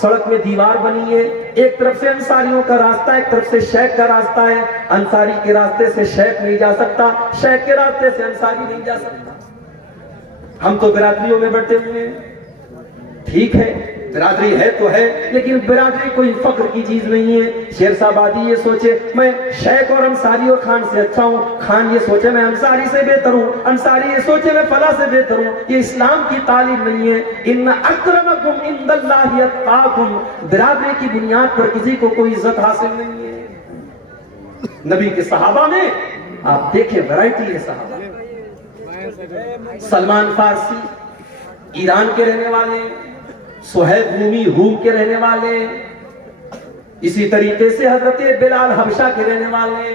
سڑک میں دیوار بنی ہے، ایک طرف سے انصاریوں کا راستہ، ایک طرف سے شیخ کا راستہ ہے. انصاری کے راستے سے شیخ نہیں جا سکتا، شیخ کے راستے سے انصاری نہیں جا سکتا. ہم تو برادریوں میں بڑھتے ہوئے ہیں، ٹھیک ہے برادری ہے تو ہے، لیکن برادری کوئی فخر کی چیز نہیں ہے. شیر صاحب آدھی یہ سوچے میں شیخ اور انصاری اور خان سے اچھا ہوں، خان یہ سوچے میں انصاری سے بہتر ہوں، انصاری یہ سوچے میں فلاں سے بہتر ہوں. یہ اسلام کی تعلیم نہیں ہے. ان اکرمکم عند اللہ اتقاکم. برادری کی بنیاد پر کسی کو کوئی عزت حاصل نہیں ہے. نبی کے صحابہ میں آپ دیکھیں ورائٹی ہے صحابہ. سلمان فارسی ایران کے رہنے والے، سہیب رومی روم کے رہنے والے، اسی طریقے سے حضرت بلال حبشہ کے رہنے والے.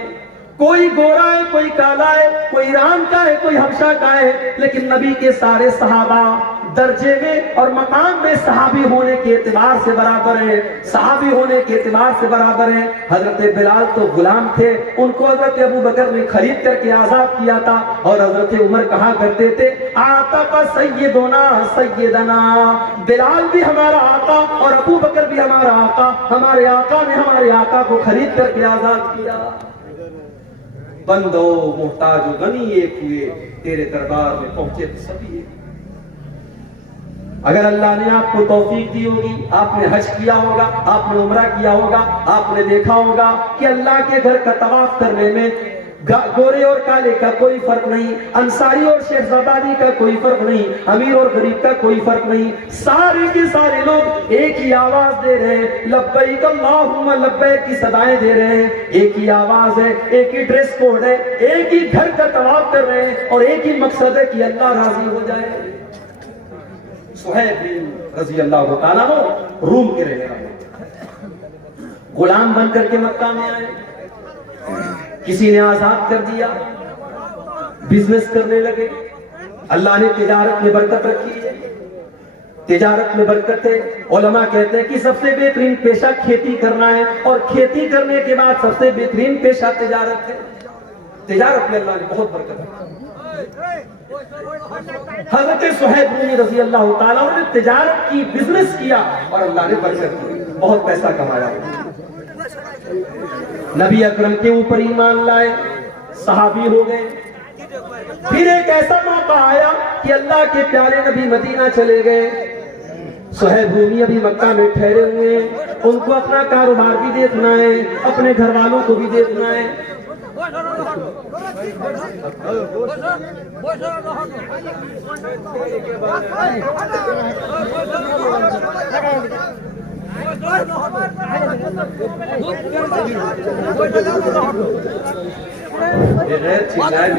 کوئی گورا ہے، کوئی کالا ہے، کوئی ایران کا ہے، کوئی حبشہ کا ہے، لیکن نبی کے سارے صحابہ درجے میں اور مقام میں صحابی ہونے کے اعتبار سے برابر ہیں، صحابی ہونے کے اعتبار سے برابر ہیں. حضرت بلال تو غلام تھے، ان کو حضرت ابو بکر نے خرید کر کے آزاد کیا تھا. اور حضرت عمر کہا کرتے تھے آقا سیدنا سیدنا. بلال بھی ہمارا آقا اور ابو بکر بھی ہمارا آقا، ہمارے آقا نے ہمارے آقا کو خرید کر کے آزاد کیا. بندو محتاج و غنی ایک ہوئے، تیرے دربار میں پہنچے تو سبھی ایک. اگر اللہ نے آپ کو توفیق دی ہوگی، آپ نے حج کیا ہوگا، آپ نے عمرہ کیا ہوگا، آپ نے دیکھا ہوگا کہ اللہ کے گھر کا طواف کرنے میں گورے اور کالے کا کوئی فرق نہیں، انصاری اور شہزادی کا کوئی فرق نہیں، امیر اور غریب کا کوئی فرق نہیں. سارے کے سارے لوگ ایک ہی آواز دے رہے ہیں، لبیک اللہم لبیک کی صدائیں دے رہے ہیں. ایک ہی آواز ہے، ایک ہی ڈریس کوڈ ہے، ایک ہی گھر کا طواف کر رہے ہیں اور ایک ہی مقصد ہے کہ اللہ راضی ہو جائے. سہیب رضی اللہ تعالیٰ روم کے رہنے والے، غلام بن کر کے مکہ میں آئے، کسی نے آزاد کر دیا، بزنس کرنے لگے. اللہ نے تجارت میں برکت رکھی ہے، تجارت میں برکت ہے. علماء کہتے ہیں کہ سب سے بہترین پیشہ کھیتی کرنا ہے، اور کھیتی کرنے کے بعد سب سے بہترین پیشہ تجارت ہے. تجارت میں اللہ نے بہت برکت رکھی. حضرت سہیب رومی رضی اللہ تعالیٰ نے تجارت کی، بزنس کیا اور اللہ نے برکت کی، بہت پیسہ کمایا. نبی اکرم کے اوپر ایمان لائے، صحابی ہو گئے. پھر ایک ایسا موقع آیا کہ اللہ کے پیارے نبی مدینہ چلے گئے. سہیب رومی ابھی مکہ میں ٹھہرے ہوئے ہیں، ان کو اپنا کاروبار بھی دیکھنا ہے، اپنے گھر والوں کو بھی دیکھنا ہے.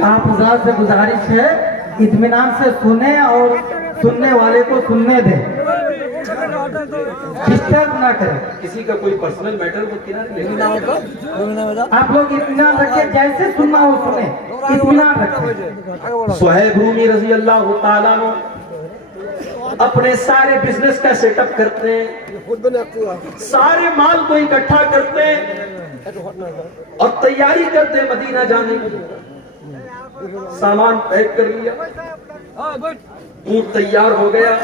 آپ حضرات سے گزارش ہے اطمینان سے سنیں اور سننے والے کو سننے دیں، ڈسٹرب نہ کریں. کسی کا کوئی پرسنل میٹر کو کنارے لے جاؤ. آپ لوگ اطمینان رکھیں، جیسے سننا ہو سنیں، اطمینان رکھیں. سہیب رومی رضی اللہ تعالیٰ اپنے سارے بزنس کا سیٹ اپ کرتے ہیں، سارے مال کو اکٹھا کرتے ہیں اور تیاری کرتے ہیں مدینہ جانے کی. سامان پیک کر لیا، اونٹ تیار ہو گیا.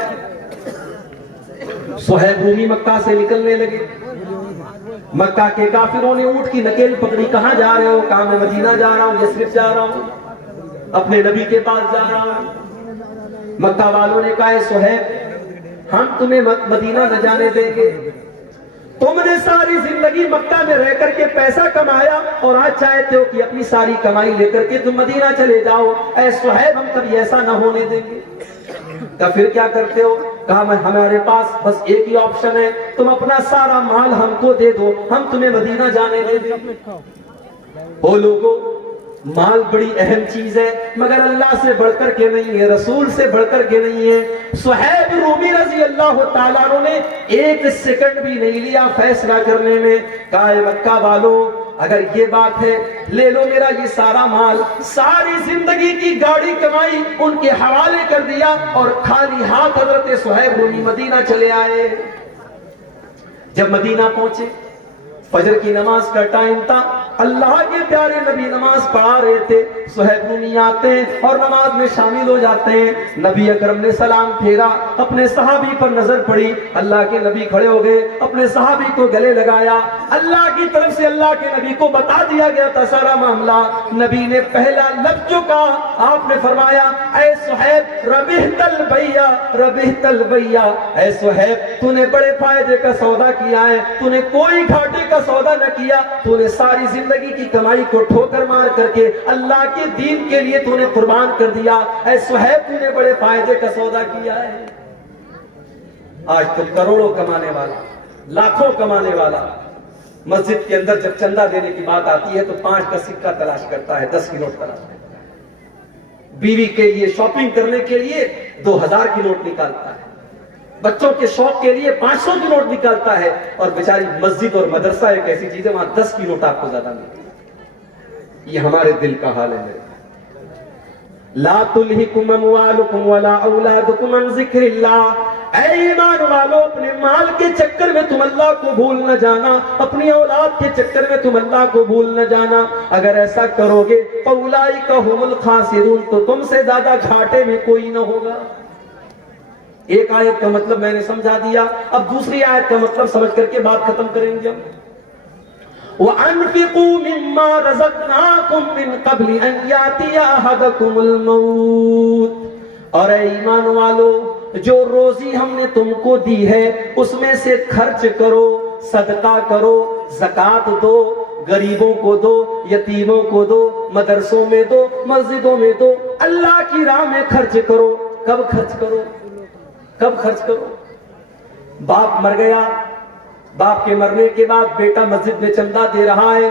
سہیب رومی مکہ سے نکلنے لگے. مکہ کے کافروں نے اونٹ کی نکیل پکڑی، کہاں جا رہے ہو؟ کہاں میں مدینہ جا رہا ہوں، یثرب جا رہا ہوں، اپنے نبی کے پاس جا رہا ہوں. مکہ والوں نے کہا سہیب ہم تمہیں مدینہ نہ جانے دیں گے، تم نے ساری زندگی مکہ میں رہ کر کے پیسہ کمایا اور آج چاہتے ہو کہ اپنی ساری کمائی لے کر کے تم مدینہ چلے جاؤ. اے سہیب ہم کبھی ایسا نہ ہونے دیں گے. کہا پھر کیا کرتے ہو؟ کہا ہمارے پاس بس ایک ہی آپشن ہے، تم اپنا سارا مال ہم کو دے دو، ہم تمہیں مدینہ جانے دے دیں. او لوگوں، مال بڑی اہم چیز ہے مگر اللہ سے بڑھ کر کے نہیں ہے، رسول سے بڑھ کر کے نہیں ہے. سہیب رومی رضی اللہ تعالیٰ نے ایک سیکنڈ بھی نہیں لیا فیصلہ کرنے میں. کہا اے مکہ والو، اگر یہ بات ہے لے لو میرا یہ سارا مال. ساری زندگی کی گاڑی کمائی ان کے حوالے کر دیا اور خالی ہاتھ حضرت سہیب رومی مدینہ چلے آئے. جب مدینہ پہنچے فجر کی نماز کا ٹائم تھا، اللہ کے پیارے نبی نماز پڑھا رہے تھے، صہیب رومی آتے ہیں اور نماز میں شامل ہو جاتے ہیں۔ نبی اکرم نے سلام پھیرا، اپنے صحابی پر نظر پڑی، اللہ کے نبی کھڑے ہو گئے، اپنے صحابی کو گلے لگایا۔ اللہ کی طرف سے اللہ کے نبی کو بتا دیا گیا تھا سارا معاملہ۔ نبی نے پہلا لفظ جو کہا، آپ نے فرمایا اے صہیب ربحت البیع ربحت البیع، اے صہیب تو نے بڑے فائدے کا سودا کیا ہے، تو نے کوئی گھاٹے کا سودا نہ کیا، تو نے ساری زندگی کی کمائی کو ٹھوکر مار کر کے اللہ کے دین کے لیے تو نے قربان کر دیا، اے صہیب تو نے بڑے فائدے کا سودا کیا ہے۔ آج تو کروڑوں کمانے والا، لاکھوں کمانے والا مسجد کے اندر جب چندہ دینے کی بات آتی ہے تو 5 کا سکہ تلاش کرتا ہے، 10 کی نوٹ تلاش کرتا ہے، بیوی کے لیے شاپنگ کرنے کے لیے 2000 کی نوٹ نکالتا ہے، بچوں کے شوق کے لیے 500 کی نوٹ نکالتا ہے، اور بیچاری مسجد اور مدرسہ ایک ایسی چیز ہے وہاں 10 کی نوٹ آپ کو زیادہ ملتی ہے۔ یہ ہمارے دل کا حال ہے۔ لا تلہکم اموالکم ولا اولادکم عن ذکر اللہ، اے ایمان والو اپنے مال کے چکر میں تم اللہ کو بھول نہ جانا، اپنی اولاد کے چکر میں تم اللہ کو بھول نہ جانا۔ اگر ایسا کرو گے فاولئک ھم الخاسرون، تو تم سے زیادہ گھاٹے میں کوئی نہ ہوگا۔ ایک آیت کا مطلب میں نے سمجھا دیا، اب دوسری آیت کا مطلب سمجھ کر کے بات ختم کریں گے ہم۔ وَأَنفِقُوا مِمَّا رَزَقْنَاكُم مِّن قَبْلِ أَن يَأْتِيَ أَحَدَكُمُ الْمَوْتُ، اور اے ایمان والو جو روزی ہم نے تم کو دی ہے اس میں سے خرچ کرو، صدقہ کرو، زکوٰۃ دو، غریبوں کو دو، یتیموں کو دو، مدرسوں میں دو، مسجدوں میں دو، اللہ کی راہ میں خرچ کرو۔ کب خرچ کرو؟ کب خرچ کرو؟ باپ مر گیا، باپ کے مرنے کے بعد بیٹا مسجد میں چندہ دے رہا ہے،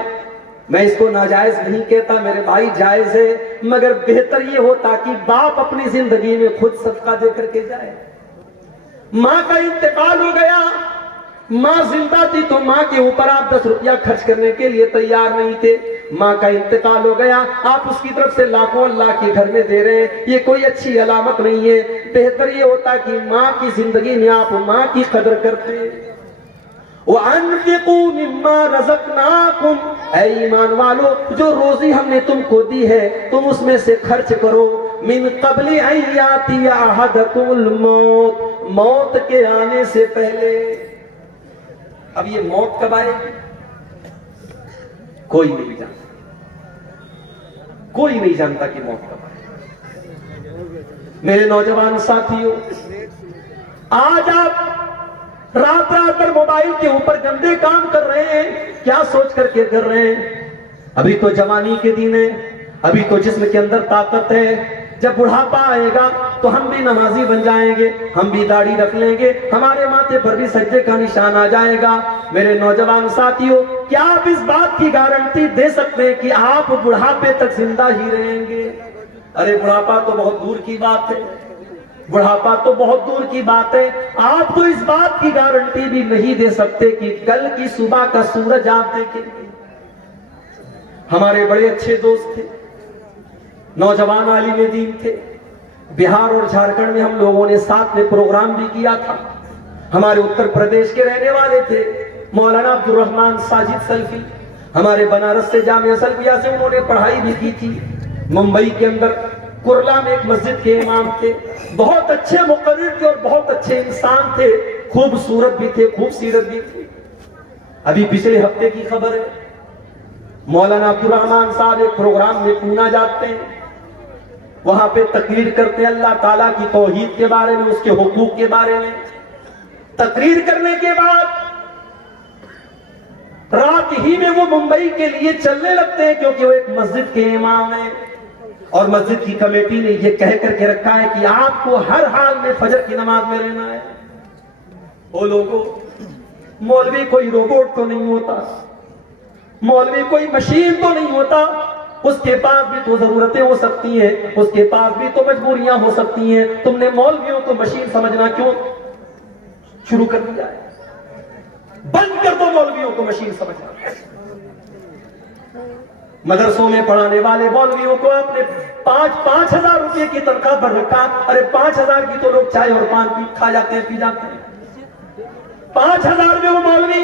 میں اس کو ناجائز نہیں کہتا میرے بھائی، جائز ہے، مگر بہتر یہ ہوتا کہ باپ اپنی زندگی میں خود صدقہ دے کر کے جائے۔ ماں کا انتقال ہو گیا، ماں زندہ تھی تو ماں کے اوپر آپ 10 روپیہ خرچ کرنے کے لیے تیار نہیں تھے، ماں کا انتقال ہو گیا، آپ اس کی طرف سے لاکھوں اللہ کے گھر میں دے رہے ہیں، یہ کوئی اچھی علامت نہیں ہے۔ بہتر یہ ہوتا کہ ماں کی زندگی میں آپ ماں کی قدر کرتے۔ وَأَنفِقُوا مِمَّا رَزَقْنَاكُمْ، اے ایمان والو جو روزی ہم نے تم کو دی ہے تم اس میں سے خرچ کرو، مِن قَبْلِ أَن يَأْتِيَ أَحَدَكُمُ الْمَوْتُ، موت کے آنے سے پہلے۔ اب یہ موت کب آئے گی کوئی نہیں جانتا، کوئی نہیں جانتا کہ موت کب آئے۔ میرے نوجوان ساتھیوں، آج آپ رات رات پر موبائل کے اوپر گندے کام کر رہے ہیں، کیا سوچ کر کے کر رہے ہیں؟ ابھی تو جوانی کے دن ہے، ابھی تو جسم کے اندر طاقت ہے، جب بڑھاپا آئے گا تو ہم بھی نمازی بن جائیں گے، ہم بھی داڑھی رکھ لیں گے، ہمارے ماتھے پر بھی سجدے کا نشان آ جائے گا۔ میرے نوجوان ساتھیوں، کیا آپ اس بات کی گارنٹی دے سکتے ہیں کہ آپ بڑھاپے تک زندہ ہی رہیں گے؟ ارے بڑھاپا تو بہت دور کی بات ہے، بڑھاپا تو بہت دور کی بات ہے، آپ تو اس بات کی گارنٹی بھی نہیں دے سکتے کہ کل کی صبح کا سورج آپ دیکھیں گے۔ ہمارے بڑے اچھے دوست تھے، نوجوان عالم دین تھے، بہار اور جھارکھنڈ میں ہم لوگوں نے ساتھ میں پروگرام بھی کیا تھا۔ ہمارے اتر پردیش کے رہنے والے تھے مولانا عبد الرحمن ساجد سلفی، ہمارے بنارس سے جامعہ سلفیہ سے انہوں نے پڑھائی بھی کی تھی۔ ممبئی کے اندر کرلا میں ایک مسجد کے امام تھے، بہت اچھے مقرر تھے اور بہت اچھے انسان تھے، خوبصورت بھی تھے، خوبصورت بھی تھے۔ ابھی پچھلے ہفتے کی خبر ہے، مولانا عبد الرحمن صاحب ایک پروگرام میں پونا جاتے ہیں، وہاں پہ تقریر کرتے ہیں اللہ تعالیٰ کی توحید کے بارے میں، اس کے حقوق کے بارے میں۔ تقریر کرنے کے بعد رات ہی میں وہ ممبئی کے لیے چلنے لگتے ہیں، کیونکہ وہ ایک مسجد کے امام ہیں اور مسجد کی کمیٹی نے یہ کہہ کر کے رکھا ہے کہ آپ کو ہر حال میں فجر کی نماز میں رہنا ہے۔ وہ لوگوں، مولوی کوئی روبوٹ تو نہیں ہوتا، مولوی کوئی مشین تو نہیں ہوتا، اس کے پاس بھی تو ضرورتیں ہو سکتی ہیں، اس کے پاس بھی تو مجبوریاں ہو سکتی ہیں۔ تم نے مولویوں کو مشین سمجھنا کیوں شروع کر دیا ہے؟ بند کر دو مولویوں کو مشین سمجھنا۔ مدرسوں میں پڑھانے والے مولویوں کو آپ نے 5,000 روپے کی تنخواہ پر رکھا، ارے 5,000 کی تو لوگ چائے اور پان کھا جاتے ہیں، پی جاتے ہیں۔ 5,000 میں وہ مولوی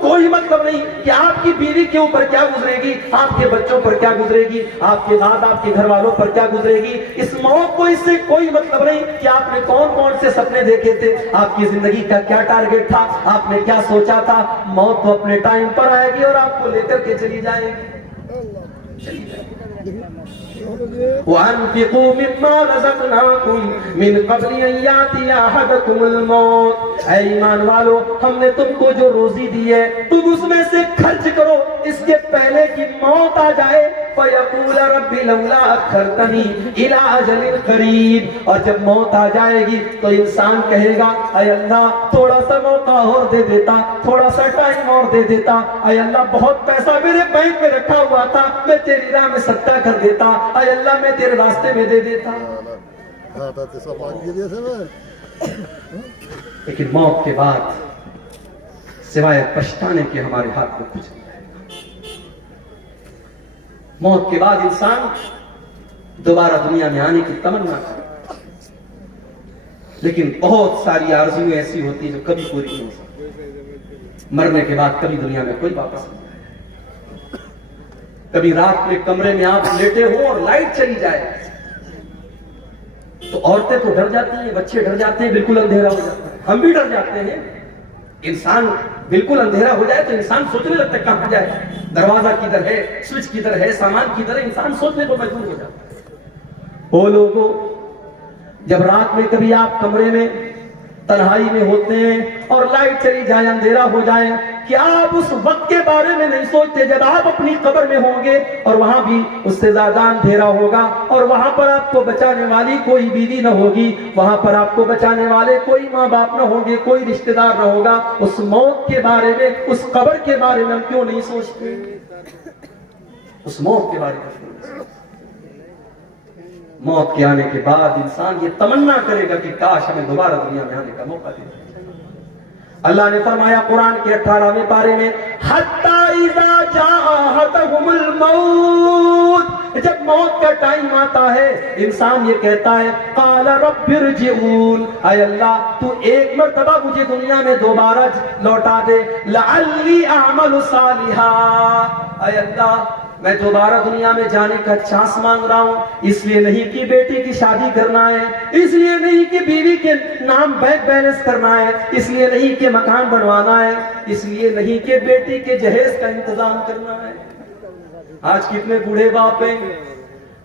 کوئی مطلب نہیں کہ آپ کی بیوی کے اوپر کیا گزرے گی، آپ کے بچوں پر کیا گزرے گی، آپ کے بعد آپ کے گھر والوں پر کیا گزرے گی۔ اس موت کو اس سے کوئی مطلب نہیں کہ آپ نے کون کون سے سپنے دیکھے تھے، آپ کی زندگی کا کیا ٹارگٹ تھا، آپ نے کیا سوچا تھا۔ موت تو اپنے ٹائم پر آئے گی اور آپ کو لے کر کے چلی جائے گی۔ وَأَنفِقُوا مِمَّا رَزَقْنَاكُمْ مِنْ قَبْلِ أَنْ يَأْتِيَ أَحَدَكُمُ الْمَوْتُ، اے ایمان والو ہم نے تم کو جو روزی دی ہے تم اس میں سے خرچ کرو اس کے پہلے کہ موت آ جائے۔ فَيَقُولَ رَبِّ لَوْلَا أَخَّرْتَنِي إِلَىٰ أَجَلٍ قَرِيبٍ، اور جب موت آ جائے گی تو انسان کہے گا اے اللہ تھوڑا سا موقع اور دے دیتا، تھوڑا سا ٹائم اور دے دیتا، اے اللہ بہت پیسہ میرے بینک میں رکھا ہوا تھا میں تیری راہ میں صدقہ کر دیتا، اے اللہ میں تیرے راستے میں دے دیتا۔ لیکن موت کے بعد سوائے پچھتانے کے ہمارے ہاتھ میں کچھ نہیں رہے گا۔ موت کے بعد انسان دوبارہ دنیا میں آنے کی تمنا کرتا، لیکن بہت ساری آرزویں ایسی ہوتی ہیں جو کبھی پوری نہیں ہو سکتی۔ مرنے کے بعد کبھی دنیا میں کوئی واپس نہیں آئے۔ کبھی رات میں کمرے میں آپ لیٹے ہو اور لائٹ چلی جائے تو عورتیں تو ڈر جاتی ہیں، بچے ڈر جاتے ہیں، بالکل اندھیرا ہو جاتا ہے، ہم بھی ڈر جاتے ہیں۔ انسان بالکل اندھیرا ہو جائے تو انسان سوچنے لگتا ہے کہاں جائے، دروازہ کدھر ہے، سوئچ کدھر ہے، سامان کدھر ہے، انسان سوچنے کو مجبور ہو جاتا ہے۔ وہ لوگوں جب رات میں کبھی آپ کمرے میں تنہائی میں ہوتے ہیں اور لائٹ چلی جائے، اندھیرا ہو جائے، کیا آپ اس وقت کے بارے میں نہیں سوچتے جب آپ اپنی قبر میں ہوں گے اور وہاں بھی اس سے زیادہ اندھیرا ہوگا اور وہاں پر آپ کو بچانے والی کوئی بیوی نہ ہوگی، وہاں پر آپ کو بچانے والے کوئی ماں باپ نہ ہوں گے، کوئی رشتہ دار نہ ہوگا، اس موت کے بارے میں، اس قبر کے بارے میں ہم کیوں نہیں سوچتے؟ اس موت کے بارے میں کیوں نہیں سوچتے؟ موت کے آنے کے بعد انسان یہ تمنا کرے گا کہ کاش ہمیں دوبارہ دنیا میں آنے کا موقع دے۔ اللہ نے فرمایا قرآن کے 18ویں پارے میں حَتَّى إِذَا جَاءَ أَحَدَهُمُ الْمَوْتُ، جب موت کا ٹائم آتا ہے انسان یہ کہتا ہے قَالَ رَبِّ ارْجِعُونِ، اے اللہ تو ایک مرتبہ مجھے دنیا میں دوبارہ لوٹا دے، لَعَلِّي أَعْمَلُ صَالِحًا، اے اللہ میں دوبارہ دنیا میں جانے کا چانس مانگ رہا ہوں، اس لیے نہیں کہ بیٹی کی شادی کرنا ہے، اس لیے نہیں کہ بیوی کے نام بینک بیلنس کرنا ہے، اس لیے نہیں کہ مکان بنوانا ہے، اس لیے نہیں کہ بیٹی کے جہیز کا انتظام کرنا ہے۔ آج کتنے بوڑھے باپ ہیں،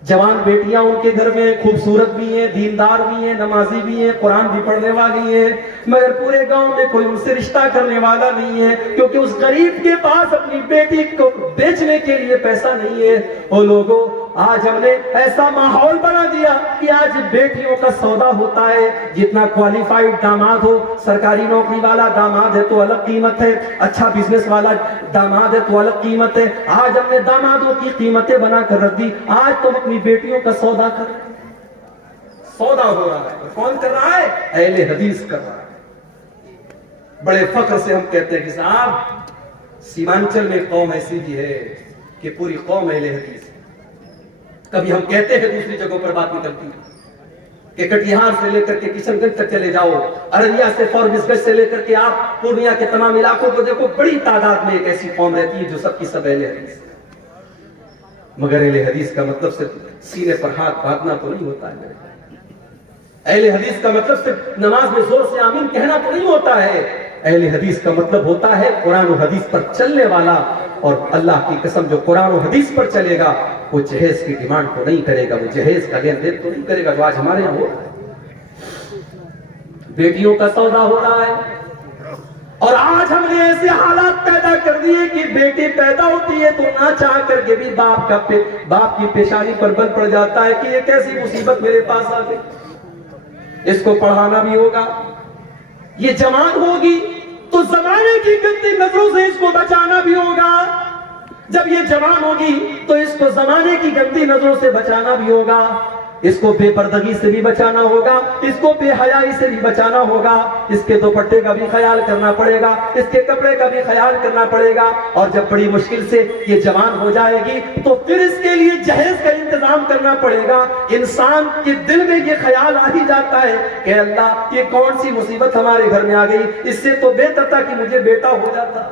جوان بیٹیاں ان کے گھر میں خوبصورت بھی ہیں، دیندار بھی ہیں، نمازی بھی ہیں، قرآن بھی پڑھنے والی ہیں، مگر پورے گاؤں میں کوئی ان سے رشتہ کرنے والا نہیں ہے کیونکہ اس غریب کے پاس اپنی بیٹی کو بیچنے کے لیے پیسہ نہیں ہے۔ او لوگوں آج ہم نے ایسا ماحول بنا دیا کہ آج بیٹیوں کا سودا ہوتا ہے، جتنا کوالیفائڈ داماد ہو، سرکاری نوکری والا داماد ہے تو الگ قیمت ہے، اچھا بزنس والا داماد ہے تو الگ قیمت ہے۔ آج ہم نے دامادوں کی قیمتیں بنا کر رکھ دی، آج تم اپنی بیٹیوں کا سودا کر رہے ہیں۔ سودا ہو رہا ہے، کون کر رہا ہے؟ اہل حدیث کر رہا ہے۔ بڑے فخر سے ہم کہتے ہیں کہ صاحب سیمانچل میں قوم ایسی بھی ہے کہ پوری قوم اہل حدیث ہے۔ کبھی ہم کہتے ہیں دوسری جگہوں پر بات نکلتی ہے کہ کٹیہار سے لے کر کے کشن گنج تک چلے جاؤ، ارریا سے فاربس گنج سے لے کر کے آپ پورنیہ کے تمام علاقوں کو دیکھو، بڑی تعداد میں ایک ایسی قوم رہتی ہے جو سب کی سب اہل حدیث ہے۔ مگر اہل حدیث کا مطلب صرف سینے پر ہاتھ باندھنا تو نہیں ہوتا ہے میرے بھائی۔ اہل حدیث کا مطلب صرف نماز میں زور سے آمین کہنا تو نہیں ہوتا ہے۔ اہل حدیث کا مطلب ہوتا ہے قرآن و حدیث پر چلنے والا، اور اللہ کی قسم جو قرآن و حدیث پر چلے گا وہ جہیز کی ڈیمانڈ تو نہیں کرے گا، وہ جہیز کا لین دین تو نہیں کرے گا جو آج ہمارے یہاں ہو رہا ہے۔ بیٹیوں کا سودا ہو رہا ہے، اور آج ہم نے ایسے حالات پیدا کر دیے کہ بیٹی پیدا ہوتی ہے تو نہ چاہ کر کے بھی باپ کی پیشانی پر بل پڑ جاتا ہے کہ یہ کیسی مصیبت میرے پاس آ گئی، اس کو پڑھانا بھی ہوگا، یہ جوان ہوگی تو زمانے کی گندی نظروں سے اس کو بچانا بھی ہوگا، جب یہ جوان ہوگی تو اس کو زمانے کی گندی نظروں سے بچانا بھی ہوگا، اس کو بے پردگی سے بھی بچانا ہوگا، اس کو بے حیائی سے بھی بچانا ہوگا، اس کے دوپٹے کا بھی خیال کرنا پڑے گا، اس کے کپڑے کا بھی خیال کرنا پڑے گا، اور جب بڑی مشکل سے یہ جوان ہو جائے گی تو پھر اس کے لیے جہیز کا انتظام کرنا پڑے گا۔ انسان کے دل میں یہ خیال آ ہی جاتا ہے کہ اللہ یہ کون سی مصیبت ہمارے گھر میں آ گئی، اس سے تو بہتر تھا کہ مجھے بیٹا ہو جاتا۔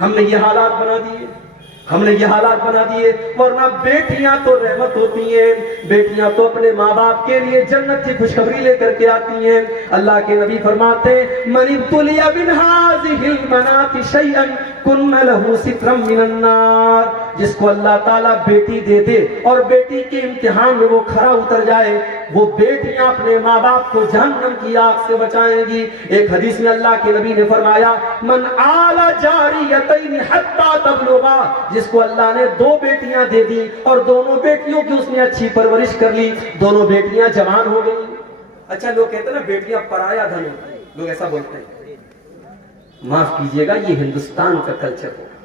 ہم نے یہ حالات بنا دیے، ہم نے یہ حالات بنا دیے۔ ورنہ بیٹیاں تو رحمت ہوتی ہیں، بیٹیاں تو اپنے ماں باپ کے لیے جنت کی خوشخبری لے کر کے آتی ہیں۔ اللہ کے نبی فرماتے ہیں من ابتلی من هذه البنات شيئا كن له سترا من النار، جس کو اللہ تعالیٰ بیٹی دے دے اور بیٹی کے امتحان میں وہ کھرا اتر جائے، وہ بیٹیاں اپنے ماں باپ کو جہنم کی آگ سے بچائیں گی۔ ایک حدیث میں اللہ کے نبی نے فرمایا من آل جاریتین حتی تبلغا، جس کو اللہ نے 2 بیٹیاں دے دی اور دونوں بیٹیوں کی اس نے اچھی پرورش کر لی، دونوں بیٹیاں جوان ہو گئی۔ اچھا لوگ کہتے ہیں نا بیٹیاں پرایا دھن ہوتی ہیں، لوگ ایسا بولتے ہیں۔ معاف کیجئے گا، یہ ہندوستان کا کلچر ہوگا،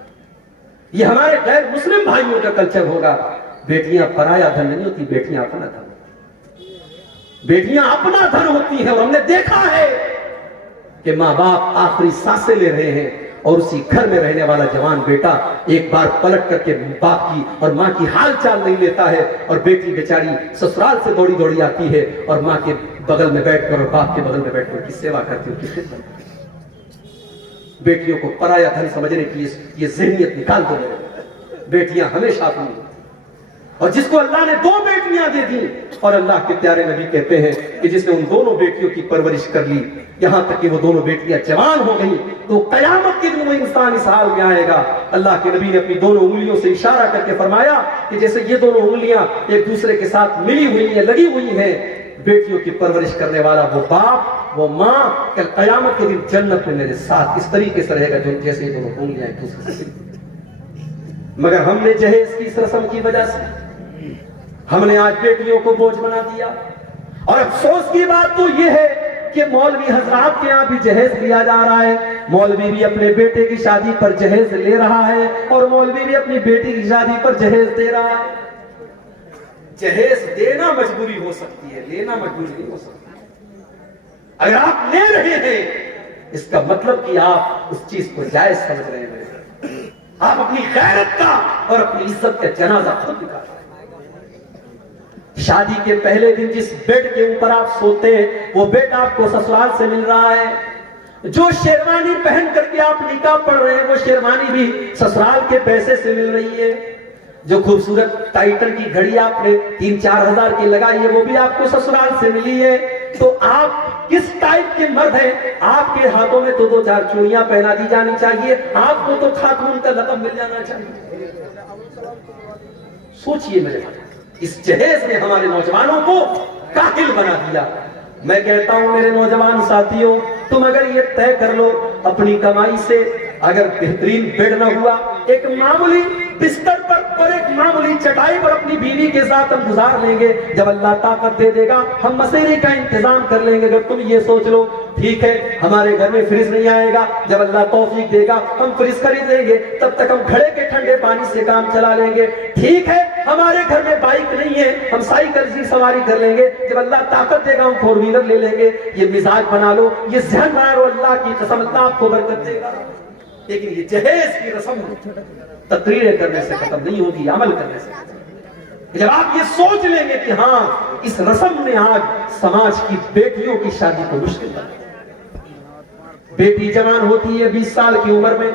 یہ ہمارے غیر مسلم بھائیوں کا کلچر ہوگا۔ بیٹیاں پرایا دھن نہیں ہوتی، بیٹیاں اپنا دھن ہوتی ہیں، بیٹیاں اپنا دھن ہوتی ہیں۔ اور ہم نے دیکھا ہے کہ ماں باپ آخری سانسیں لے رہے ہیں اور اسی گھر میں رہنے والا جوان بیٹا ایک بار پلٹ کر کے باپ کی اور ماں کی حال چال نہیں لیتا ہے، اور بیٹی بیچاری سسرال سے دوڑی دوڑی آتی ہے اور ماں کے بغل میں بیٹھ کر اور باپ کے بغل میں بیٹھ کر کی سیوا کرتی ہے، کی خدمت کرتی ہے۔ بیٹیوں کو پرایا دھن سمجھنے کی یہ ذہنیت نکال دو۔ بیٹیاں ہمیشہ اپنی، اور جس کو اللہ نے 2 بیٹیاں دے دی، اور اللہ کے پیارے نبی کہتے ہیں کہ جس نے ان دونوں بیٹیوں کی پرورش کر لی یہاں تک کہ وہ دونوں بیٹیاں جوان ہو گئیں، تو قیامت کے دن وہ انسان اس حال میں آئے گا۔ اللہ کے نبی نے اپنی دونوں انگلیوں سے اشارہ کر کے فرمایا کہ جیسے یہ دونوں انگلیاں ایک دوسرے کے ساتھ ملی ہوئی ہیں، لگی ہوئی ہیں، بیٹیوں کی پرورش کرنے والا وہ باپ وہ ماں کل قیامت کے دن جنت میں میرے ساتھ اس طریقے سے رہے گا جیسے یہ دونوں انگلیاں ایک دوسرے سے۔ مگر ہم نے جہیز کی اس رسم کی وجہ سے ہم نے آج بیٹیوں کو بوجھ بنا دیا، اور افسوس کی بات تو یہ ہے کہ مولوی حضرات کے یہاں بھی جہیز لیا جا رہا ہے، مولوی بھی اپنے بیٹے کی شادی پر جہیز لے رہا ہے اور مولوی بھی اپنی بیٹی کی شادی پر جہیز دے رہا ہے۔ جہیز دینا مجبوری ہو سکتی ہے، لینا مجبوری نہیں ہو سکتی۔ اگر آپ لے رہے ہیں اس کا مطلب کہ آپ اس چیز کو جائز سمجھ رہے ہیں، آپ اپنی غیرت کا اور اپنی عزت کا جنازہ خود نکال رہے ہیں۔ شادی کے پہلے دن جس بیڈ کے اوپر آپ سوتے ہیں وہ بیڈ آپ کو سسرال سے مل رہا ہے، جو شیروانی پہن کر کے آپ نکاح پڑھ رہے ہیں وہ شیروانی بھی سسرال کے پیسے سے مل رہی ہے، جو خوبصورت ٹائٹل کی گھڑی آپ نے 3-4 ہزار کی لگائی ہے وہ بھی آپ کو سسرال سے ملی ہے۔ تو آپ کس ٹائپ کے مرد ہیں؟ آپ کے ہاتھوں میں تو 2-4 چوڑیاں پہنا دی جانی چاہیے، آپ کو تو خاتون کا لقب مل جانا چاہیے۔ سوچئے میرے بھائی، اس جہیز نے ہمارے نوجوانوں کو کاہل بنا دیا۔ میں کہتا ہوں میرے نوجوان ساتھیوں، تم اگر یہ طے کر لو اپنی کمائی سے، اگر بہترین بیڈ نہ ہوا ایک معمولی بستر پر اور ایک معمولی چٹائی پر اپنی بیوی کے ساتھ ہم گزار لیں گے، جب اللہ طاقت دے دے گا ہم مسیرے کا انتظام کر لیں گے۔ اگر تم یہ سوچ لو ٹھیک ہے ہمارے گھر میں فریج نہیں آئے گا، جب اللہ توفیق دے گا ہم فریج خرید لیں گے، تب تک ہم گھڑے کے ٹھنڈے پانی سے کام چلا لیں گے، ٹھیک ہے ہمارے گھر میں بائک نہیں ہے ہم سائیکل سے سواری کر لیں گے، جب اللہ طاقت دے گا ہم 4 ویلر لے لیں گے۔ یہ مزاج بنا لو، یہ ذہن بنا لو، اللہ کی قسم اللہ آپ کو برکت دے گا۔ لیکن یہ جہیز کی رسم تقریریں کرنے سے ختم نہیں ہوگی، عمل کرنے سے۔ جب آپ یہ سوچ لیں گے کہ ہاں اس رسم نے آج سماج کی بیٹیوں کی شادی کو مشکل بنا دیا۔ بیٹی جوان ہوتی ہے 20 سال کی عمر میں،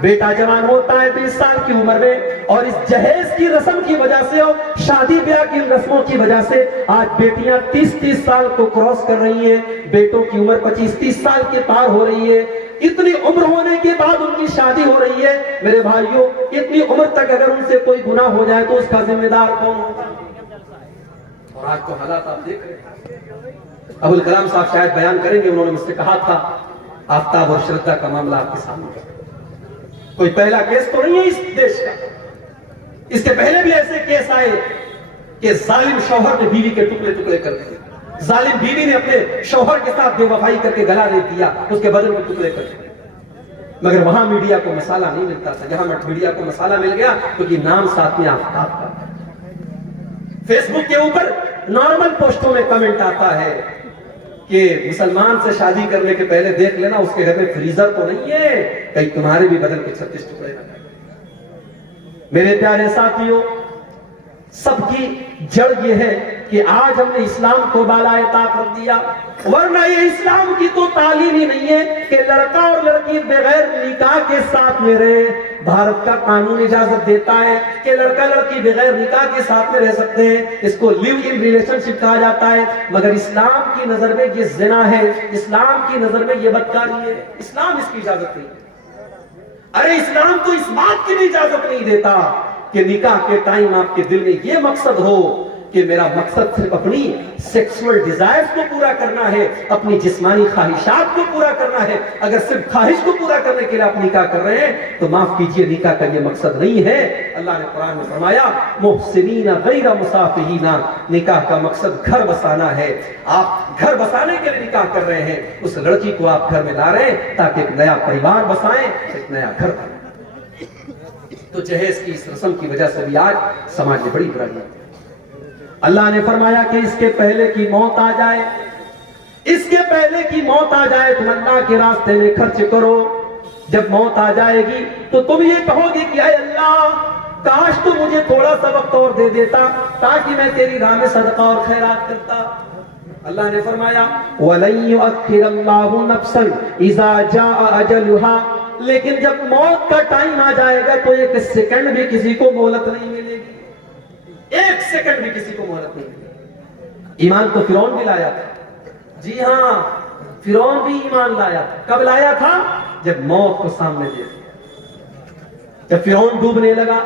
بیٹا جوان ہوتا ہے 20 سال کی عمر میں، اور اس جہیز کی رسم کی وجہ سے اور شادی بیاہ کی رسموں کی وجہ سے آج بیٹیاں 30 سال کو کراس کر رہی ہیں، بیٹوں کی عمر 25-30 سال کے پار ہو رہی ہے۔ اتنی عمر ہونے کے بعد ان کی شادی ہو رہی ہے۔ میرے بھائیوں، اتنی عمر تک اگر ان سے کوئی گناہ ہو جائے تو اس کا ذمہ دار کون ہوگا؟ اور آج تو حالات آپ دیکھ رہے ہیں۔ ابوالکلام صاحب شاید بیان کریں گے، انہوں نے مجھ سے کہا تھا آفتاب اور شردا کا معاملہ آپ کے سامنے، کوئی پہلا کیس تو نہیں ہے اس دیش کا، اس کے پہلے بھی ایسے کیس آئے کہ ظالم شوہر نے بیوی کے ٹکڑے ٹکڑے کر دیے، ظالم بیوی نے اپنے شوہر کے ساتھ بے وفائی کر کے گلا دے دیا، اس کے بدن میں ٹکڑے کر دیے۔ مگر وہاں میڈیا کو مسالہ نہیں ملتا تھا، جہاں میڈیا کو مسالہ مل گیا کیونکہ نام ساتھ میں آفتاب کا، فیس بک کے اوپر نارمل پوسٹوں میں کمنٹ آتا ہے کہ مسلمان سے شادی کرنے کے پہلے دیکھ لینا اس کے گھر میں فریزر تو نہیں ہے، کہیں تمہارے بھی بدن کے 36 ٹکڑے نہ کریں۔ میرے پیارے ساتھیوں، سب کی جڑ یہ ہے کہ آج ہم نے اسلام کو بالائے طاق رکھ دیا، ورنہ یہ اسلام کی تو تعلیم ہی نہیں ہے کہ لڑکا اور لڑکی بغیر نکاح کے ساتھ میں رہے۔ بھارت کا قانون اجازت دیتا ہے کہ لڑکا لڑکی بغیر نکاح کے ساتھ میں رہ سکتے ہیں، اس کو لیو ان ریلیشن شپ کہا جاتا ہے، مگر اسلام کی نظر میں یہ زنا ہے، اسلام کی نظر میں یہ بدکاری ہے، اسلام اس کی اجازت نہیں ہے۔ ارے اسلام تو اس بات کی بھی اجازت نہیں دیتا کہ نکاح کے ٹائم آپ کے دل میں یہ مقصد ہو کہ میرا مقصد صرف اپنی سیکسول ڈیزائرز کو پورا کرنا ہے، اپنی جسمانی خواہشات کو پورا کرنا ہے۔ اگر صرف خواہش کو پورا کرنے کے لیے آپ نکاح کر رہے ہیں تو معاف کیجئے، نکاح کا یہ مقصد نہیں ہے۔ اللہ نے قرآن میں فرمایا محسنین غیر مسافحین، نکاح کا مقصد گھر بسانا ہے۔ آپ گھر بسانے کے لیے نکاح کر رہے ہیں، اس لڑکی کو آپ گھر میں لا رہے ہیں تاکہ ایک نیا پریوار بسائیں، ایک نیا گھر بنائیں۔ تو جہیز کی اس رسم کی وجہ سے بھی آج سماج میں بڑی برائی ہے۔ اللہ نے فرمایا کہ اس کے پہلے کی موت آ جائے، اس کے پہلے کی موت آ جائے تم اللہ کے راستے میں خرچ کرو۔ جب موت آ جائے گی تو تم یہ کہو گے کہ اے اللہ کاش تو مجھے تھوڑا سا وقت اور دے دیتا تاکہ میں تیری راہ میں صدقہ اور خیرات کرتا۔ اللہ نے فرمایا وَلَن يُؤَخِّرَ اللَّهُ نَفْسًا إِذَا جَاءَ أَجَلُهَا، لیکن جب موت کا ٹائم آ جائے گا تو ایک سیکنڈ بھی کسی کو مہلت نہیں ملے گی، ایک سیکنڈ بھی کسی کو مہلت نہیں ملے گی۔ ایمان تو فرعون بھی لایا تھا، جی ہاں فرعون بھی ایمان لایا تھا۔ کب لایا تھا؟ جب موت کو سامنے دیکھا۔ جب فرعون ڈوبنے لگا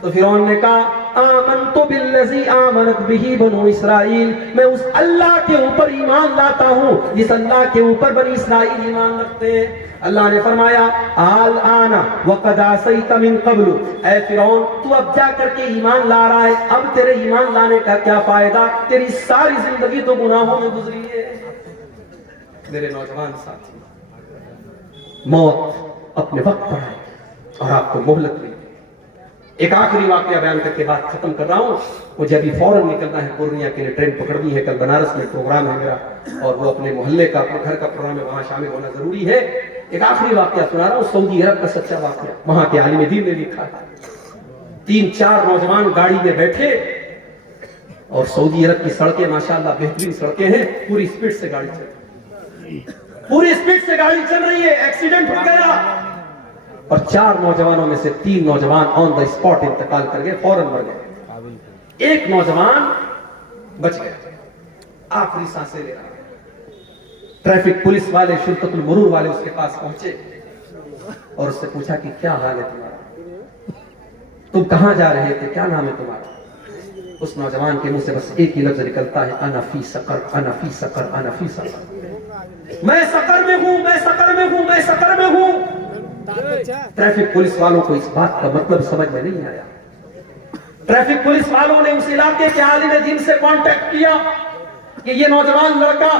تو فرعون نے کہا آمنت بالذی آمنت بہ بنو اسرائیل، میں اس اللہ کے اوپر ایمان لاتا ہوں جس اللہ کے اوپر بنی اسرائیل ایمان رکھتے ہیں۔ اللہ نے فرمایا الآن وقد عصیت من قبل، اے فرعون تو اب جا کر کے ایمان لا رہا ہے، اب تیرے ایمان لانے کا کیا فائدہ، تیری ساری زندگی تو گناہوں میں گزری ہے۔ میرے نوجوان ساتھی، موت اپنے وقت پر ہے اور آپ کو مہلت نہیں۔ ایک آخری واقعہ بیان کر کے بات ختم کر رہا ہوں، مجھے ابھی فوراً نکلنا ہے پورنیہ کے لیے، ٹرین پکڑنی ہے، کل بنارس میں پروگرام ہے میرا اور وہ اپنے محلے کا اپنے گھر کا پروگرام ہے، وہاں شامل ہونا ضروری ہے۔ ایک آخری واقعہ سنا رہا ہوں، سعودی عرب کا سچا واقعہ، وہاں کے عالم دین نے لکھا ہے۔ 3-4 نوجوان گاڑی میں بیٹھے اور سعودی عرب کی سڑکیں ماشاءاللہ بہترین سڑکیں ہیں، پوری سپیڈ سے گاڑی چل رہی ہے، پوری سپیڈ سے گاڑی چل رہی ہے، ایکسیڈنٹ ہو گیا اور 4 نوجوانوں میں سے 3 نوجوان آن دا اسپاٹ انتقال کر گئے، فوراً مر گئے۔ ایک نوجوان بچ گیا، آخری سانسیں لے رہا ہے۔ ٹریفک پولیس والے، شرطت المرور والے اس کے پاس پہنچے اور اس سے پوچھا کہ کیا حال ہے تمہارا، تم کہاں جا رہے تھے، کیا نام ہے تمہارا؟ اس نوجوان کے منہ سے بس ایک ہی لفظ نکلتا ہے انا فی سقر، انا فی سقر، انا فی سقر، میں سقر میں ہوں، میں سقر میں ہوں، میں سقر میں ہوں۔ ٹریفک پولیس والوں کو اس بات کا مطلب سمجھ میں نہیں آیا۔ ٹریفک پولیس والوں نے اس علاقے کے عالم دین سے کانٹیکٹ کیا کہ یہ نوجوان لڑکا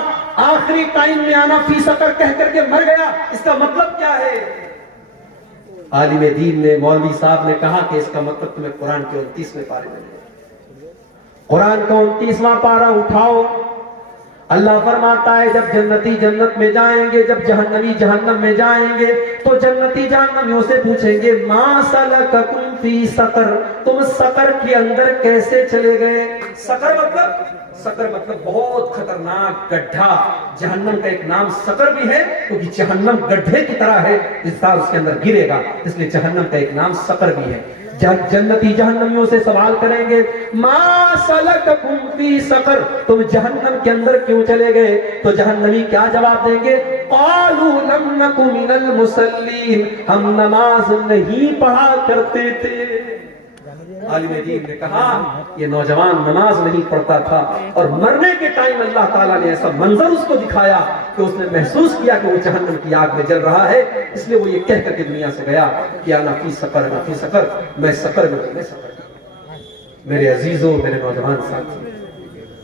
آخری ٹائم میں آنا فی سقر کہہ کر کے مر گیا، اس کا مطلب کیا ہے؟ عالم دین نے، مولوی صاحب نے کہا کہ اس کا مطلب تمہیں قرآن کے 29ویں پارے میں قرآن کا 29واں پارہ اٹھاؤ، اللہ فرماتا ہے جب جنتی جنت میں جائیں گے، جب جہنمی جہنم میں جائیں گے تو جنتی جہنمیوں سے پوچھیں گے ما سلککم فی سقر، تم سقر کے اندر کیسے چلے گئے؟ سقر مطلب بہت خطرناک گڈھا، جہنم کا ایک نام سقر بھی ہے کیونکہ جہنم گڈھے کی طرح ہے، اس طرح اس کے اندر گرے گا، اس لیے جہنم کا ایک نام سقر بھی ہے۔ جنتی جہنمیوں سے سوال کریں گے ما سلککم فی سقر، تم جہنم کے اندر کیوں چلے گئے؟ تو جہنمی کیا جواب دیں گے؟ قالوا لم نک من المصلین، ہم نماز نہیں پڑھا کرتے تھے۔ عالم دین نے کہا یہ نوجوان نماز نہیں پڑھتا تھا اور مرنے کے ٹائم اللہ تعالیٰ نے ایسا منظر اس کو دکھایا کہ اس نے محسوس کیا کہ وہ جہنم کی آگ میں جل رہا ہے، اس لیے وہ یہ کہہ کر کے دنیا سے گیا کہ انا فی سقر، انا فی سقر، میں سقر میں ہوں، میں سقر میں۔ میرے عزیزوں، میرے نوجوان ساتھی،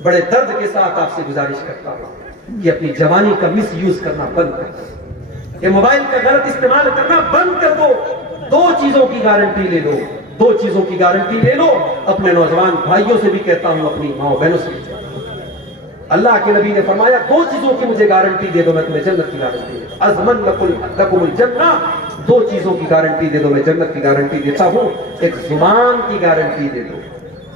بڑے درد کے ساتھ آپ سے گزارش کرتا ہوں کہ اپنی جوانی کا مس یوز کرنا بند کر دو، یہ موبائل کا غلط استعمال کرنا بند کر دو۔ 2 چیزوں کی گارنٹی لے لو، 2 چیزوں کی گارنٹی لے لو، اپنے نوجوان بھائیوں سے بھی کہتا ہوں، اپنی ماں بہنوں سے بھی کہتا ہوں۔ اللہ کے نبی نے فرمایا 2 چیزوں کی مجھے گارنٹی دے دو، میں تمہیں جنت کی گارنٹی دے دوں، ازمن لکم الجنہ، 2 چیزوں کی گارنٹی دے دو، میں جنت کی گارنٹی دیتا ہوں۔ ایک زبان کی گارنٹی دے دو،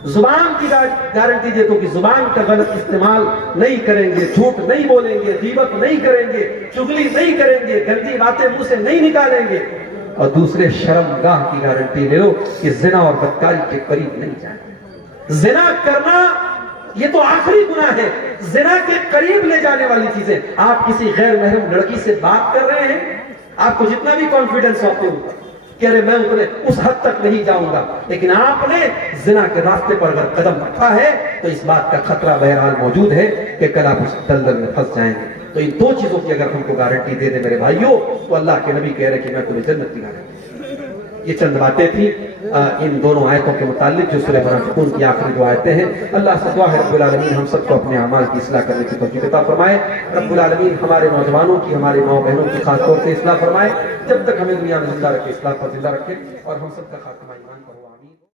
زبان کی گارنٹی دیتا ہوں کہ زبان کا غلط استعمال نہیں کریں گے، جھوٹ نہیں بولیں گے، غیبت نہیں کریں گے، چغلی نہیں کریں گے، گندی باتیں منہ سے نہیں نکالیں گے، اور دوسرے شرمگاہ کی گارنٹی لے لو کہ زنا اور بدکاری کے قریب نہیں جائیں گے۔ زنا کرنا یہ تو آخری گناہ ہے، زنا کے قریب لے جانے والی چیزیں۔ آپ کسی غیر محرم لڑکی سے بات کر رہے ہیں، آپ کو جتنا بھی کانفیڈنس ہوتے ہو کہ ارے میں اس حد تک نہیں جاؤں گا، لیکن آپ نے زنا کے راستے پر اگر قدم رکھا ہے تو اس بات کا خطرہ بہرحال موجود ہے کہ کل آپ اس دلدل میں پھنس جائیں گے۔ تو ان دو چیزوں کی اگر ہم کو گارنٹی دے دے میرے بھائیوں، تو اللہ کے نبی کہہ رہے کہ میں تمہیں جنت کی گارنٹی۔ یہ چند باتیں تھیں ان دونوں آیتوں کے متعلق جو سورہ منافقون کی آخری دو آیتیں ہیں۔ اللہ سے دعا ہے رب العالمین ہم سب کو اپنے اعمال کی اصلاح کرنے کی توفیق عطا فرمائے۔ رب العالمین ہمارے نوجوانوں کی، ہمارے ماں بہنوں کی خاص طور سے اصلاح فرمائے، جب تک ہمیں دنیا میں زندہ رکھے، اصلاح پر زندہ رکھے، اور ہم سب کا خاتمہ ایمان پر